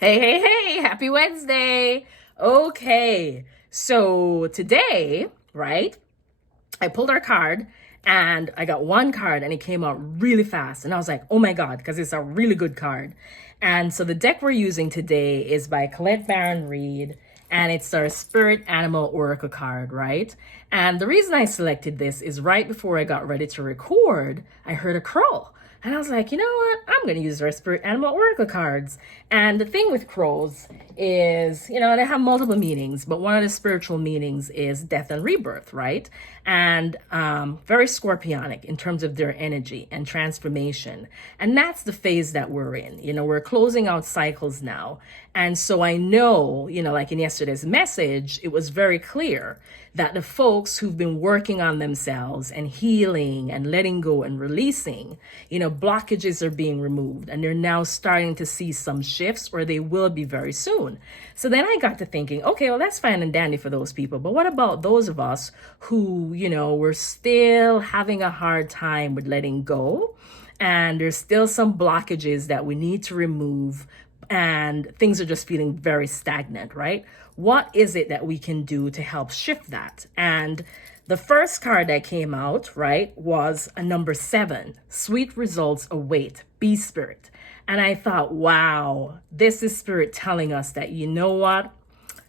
Hey, happy Wednesday. Okay, so today, right, I pulled our card and I got one card and it came out really fast. And I was like, oh my God, because it's a really good card. And so the deck we're using today is by Colette Baron Reed and it's our Spirit Animal Oracle card, right? And the reason I selected this is right before I got ready to record, I heard a crow. And I was like, you know what? I'm going to use our Spirit Animal Oracle cards. And the thing with crows is, they have multiple meanings, but one of the spiritual meanings is death and rebirth, right? And very scorpionic in terms of their energy and transformation. And that's the phase that we're in. We're closing out cycles now. And so I know, like in yesterday's message, it was very clear that the folks who've been working on themselves and healing and letting go and releasing, blockages are being removed and they're now starting to see some shifts, or they will be very soon. So then I got to thinking, okay, well, that's fine and dandy for those people. But what about those of us who, we're still having a hard time with letting go? And there's still some blockages that we need to remove, and things are just feeling very stagnant, right? What is it that we can do to help shift that? And the first card that came out, right, was a number 7. Sweet results await. Be Spirit. And I thought, wow, this is Spirit telling us that, you know what?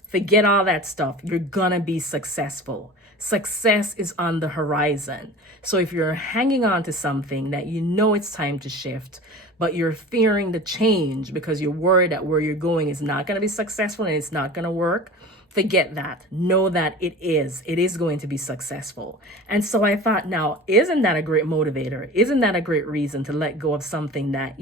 Forget all that stuff. You're gonna be successful. Success is on the horizon. So if you're hanging on to something that it's time to shift, but you're fearing the change because you're worried that where you're going is not going to be successful and it's not going to work, forget that. Know that it is going to be successful. And so I thought, now, isn't that a great motivator? Isn't that a great reason to let go of something that,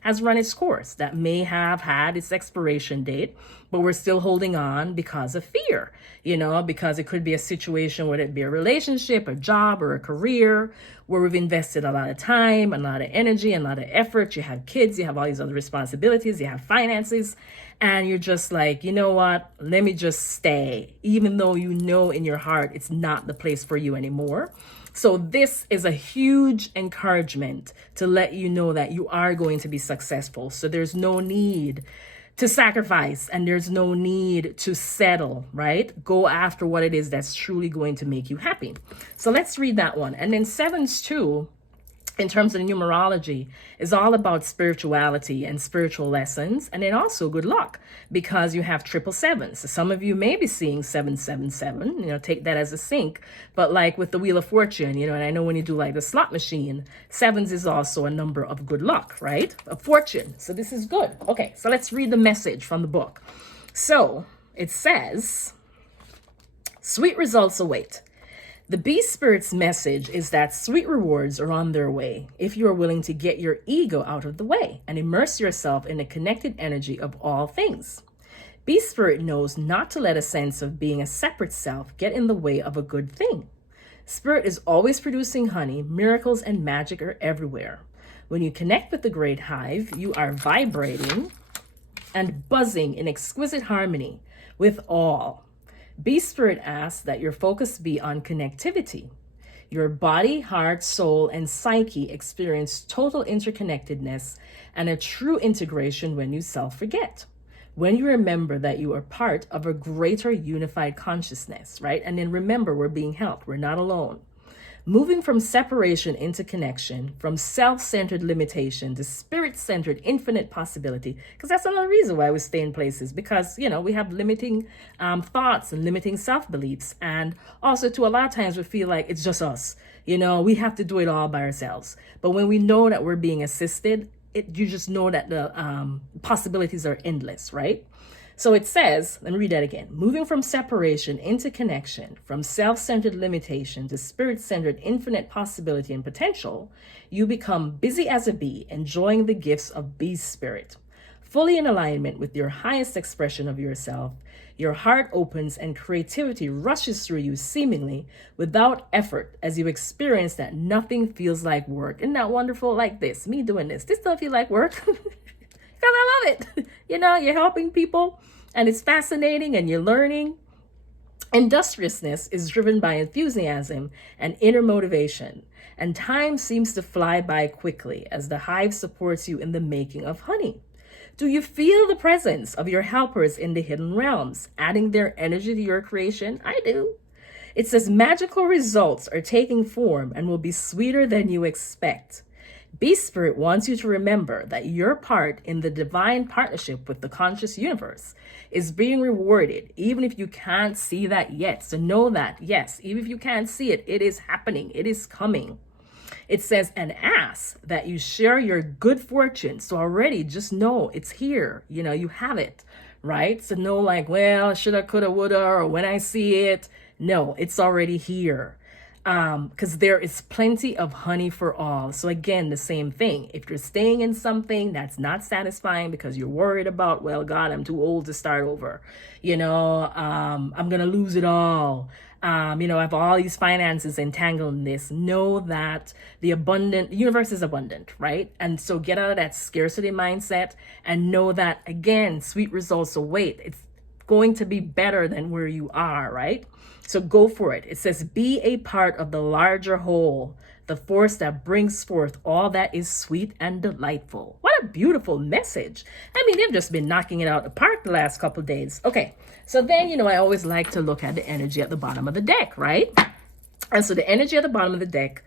has run its course, that may have had its expiration date, but we're still holding on because of fear, because it could be a situation, whether it be a relationship, a job, or a career, where we've invested a lot of time, a lot of energy, and a lot of effort. You have kids, you have all these other responsibilities, you have finances, and you're just like, you know what, let me just stay, even though in your heart it's not the place for you anymore. So this is a huge encouragement to let you know that you are going to be successful. So there's no need to sacrifice and there's no need to settle, right? Go after what it is that's truly going to make you happy. So let's read that one. And then 7's too, in terms of the numerology, is all about spirituality and spiritual lessons. And then also good luck, because you have 777. So some of you may be seeing 777, take that as a sync. But like with the Wheel of Fortune, and I know when you do like the slot machine, 7s is also a number of good luck, right? Of fortune. So this is good. Okay, so let's read the message from the book. So it says, sweet results await. The Bee Spirit's message is that sweet rewards are on their way if you are willing to get your ego out of the way and immerse yourself in the connected energy of all things. Bee Spirit knows not to let a sense of being a separate self get in the way of a good thing. Spirit is always producing honey. Miracles and magic are everywhere. When you connect with the great hive, you are vibrating and buzzing in exquisite harmony with all. Bee Spirit asks that your focus be on connectivity. Your body, heart, soul, and psyche experience total interconnectedness and a true integration when you self-forget. When you remember that you are part of a greater unified consciousness, right? And then remember, we're being helped. We're not alone. Moving from separation into connection, from self-centered limitation to spirit-centered infinite possibility, because that's another reason why we stay in places, because, we have limiting thoughts and limiting self-beliefs. And also, a lot of times we feel like it's just us. We have to do it all by ourselves. But when we know that we're being assisted, you just know that the possibilities are endless, right? So it says, let me read that again. Moving from separation into connection, from self-centered limitation to spirit-centered infinite possibility and potential, you become busy as a bee, enjoying the gifts of bee spirit. Fully in alignment with your highest expression of yourself, your heart opens and creativity rushes through you seemingly without effort as you experience that nothing feels like work. Isn't that wonderful? Like this, me doing this. This don't feel like work. Because I love it. You're helping people and it's fascinating and you're learning. Industriousness is driven by enthusiasm and inner motivation, and time seems to fly by quickly as the hive supports you in the making of honey. Do you feel the presence of your helpers in the hidden realms, adding their energy to your creation? I do. It says magical results are taking form and will be sweeter than you expect. Beast Spirit wants you to remember that your part in the divine partnership with the conscious universe is being rewarded, even if you can't see that yet. So know that, yes, even if you can't see it, it is happening, it is coming. It says, and ask that you share your good fortune. So already just know it's here. You have it, right? So no like, well, shoulda, coulda, woulda, or when I see it. No, it's already here. Because there is plenty of honey for all. So again, the same thing. If you're staying in something that's not satisfying because you're worried about, well, God, I'm too old to start over. I'm going to lose it all. I have all these finances entangled in this. Know that the universe is abundant, right? And so get out of that scarcity mindset and know that, again, sweet results await. It's going to be better than where you are, right? So go for it. It says, be a part of the larger whole, the force that brings forth all that is sweet and delightful. What a beautiful message. I mean, they've just been knocking it out of the park the last couple of days. Okay, so then, I always like to look at the energy at the bottom of the deck, right? And so the energy at the bottom of the deck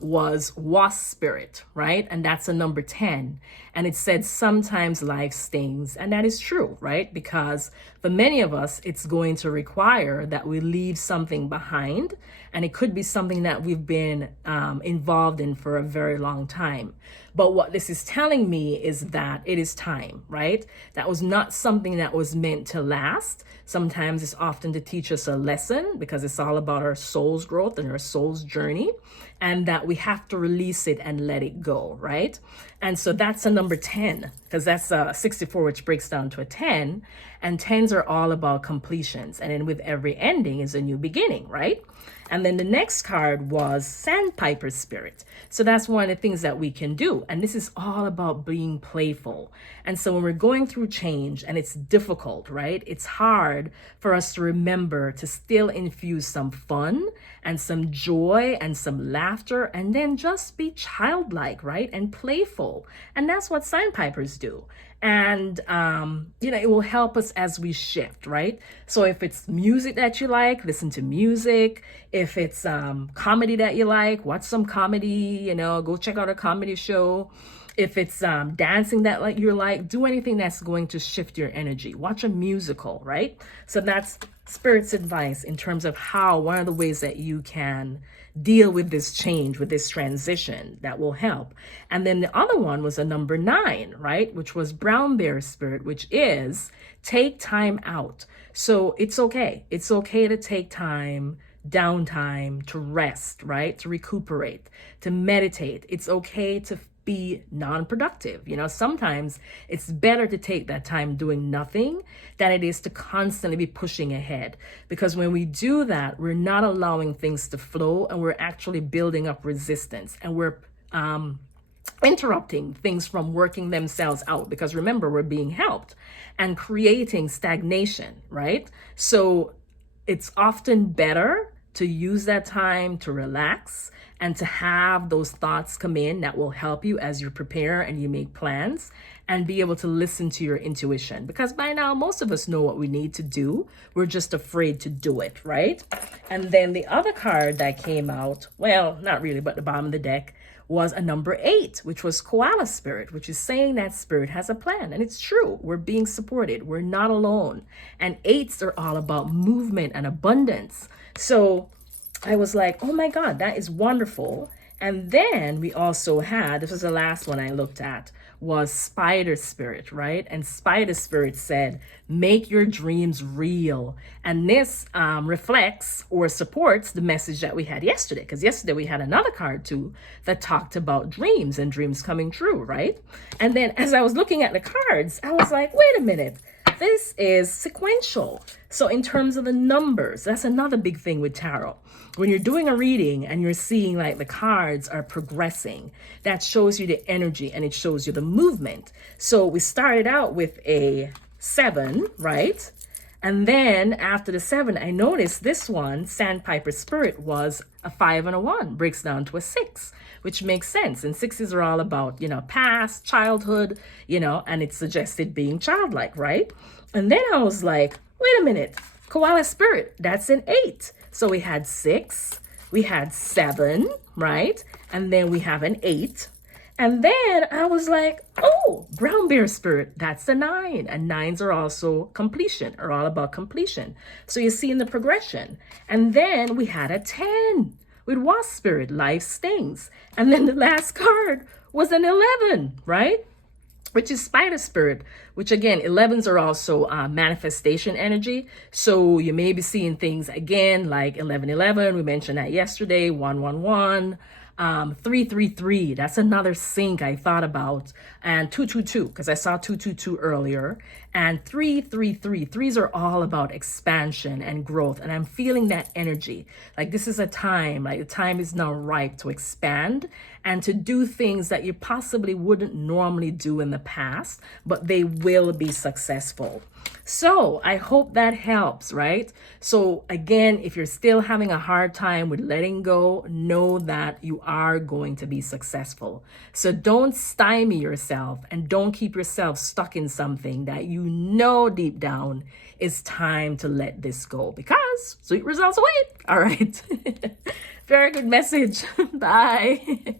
was wasp spirit, right? And that's a number 10. And it said sometimes life stings. And that is true, right? Because for many of us, it's going to require that we leave something behind. And it could be something that we've been involved in for a very long time. But what this is telling me is that it is time, right? That was not something that was meant to last. Sometimes it's often to teach us a lesson because it's all about our soul's growth and our soul's journey, and that we have to release it and let it go, right? And so that's a number 10 because that's a 64, which breaks down to a 10. And 10s are all about completions. And then with every ending is a new beginning, right? And then the next card was Sandpiper Spirit. So that's one of the things that we can do. And this is all about being playful. And so when we're going through change and it's difficult, right? It's hard for us to remember to still infuse some fun and some joy and some laughter and then just be childlike, right? And playful. And that's what sandpipers do. And, it will help us as we shift, right? So if it's music that you like, listen to music. If it's comedy that you like, watch some comedy, go check out a comedy show. If it's dancing that you like, do anything that's going to shift your energy. Watch a musical, right? So that's Spirit's advice in terms of one of the ways that you can deal with this change, with this transition that will help. And then the other one was a number 9, right? Which was Brown Bear Spirit, which is take time out. So it's okay. It's okay to take time, downtime, to rest, right? To recuperate, to meditate. It's okay to be non-productive. Sometimes it's better to take that time doing nothing than it is to constantly be pushing ahead. Because when we do that, we're not allowing things to flow and we're actually building up resistance and we're interrupting things from working themselves out. Because remember, we're being helped and creating stagnation, right? So it's often better to use that time to relax and to have those thoughts come in that will help you as you prepare and you make plans and be able to listen to your intuition. Because by now, most of us know what we need to do. We're just afraid to do it, right? And then the other card that came out, well, not really, but the bottom of the deck, was a number 8, which was Koala Spirit, which is saying that Spirit has a plan. And it's true. We're being supported. We're not alone. And 8s are all about movement and abundance. So I was like, oh my God, that is wonderful. And then we also had, this was the last one I looked at, was Spider Spirit, right? And Spider Spirit said, make your dreams real. And this reflects or supports the message that we had yesterday. Because yesterday we had another card too that talked about dreams and dreams coming true, right? And then as I was looking at the cards, I was like, wait a minute. This is sequential. So in terms of the numbers, that's another big thing with tarot. When you're doing a reading and you're seeing like the cards are progressing, that shows you the energy and it shows you the movement. So we started out with a 7, right? And then after the 7, I noticed this one, Sandpiper Spirit, was a 5 and a 1, breaks down to a 6, which makes sense. And 6s are all about, past, childhood, and it suggested being childlike, right? And then I was like, wait a minute, Koala Spirit, that's an 8. So we had 6, we had 7, right? And then we have an 8. And then I was like, oh, Brown Bear Spirit, that's a 9. And 9s are also completion, are all about completion. So you see in the progression. And then we had a 10 with Wasp Spirit, Life Stings. And then the last card was an 11, right? Which is Spider Spirit, which again, 11s are also manifestation energy. So you may be seeing things again like 1111. We mentioned that yesterday, 111. 333, that's another sync I thought about, and 222, because I saw 222 earlier, and 333. Threes are all about expansion and growth, and I'm feeling that energy. Like this is a time, like the time is now ripe to expand and to do things that you possibly wouldn't normally do in the past, but they will be successful. So I hope that helps, right? So again, if you're still having a hard time with letting go, know that you are going to be successful. So don't stymie yourself and don't keep yourself stuck in something that you know deep down is time to let this go, because sweet results await. All right. Very good message. Bye.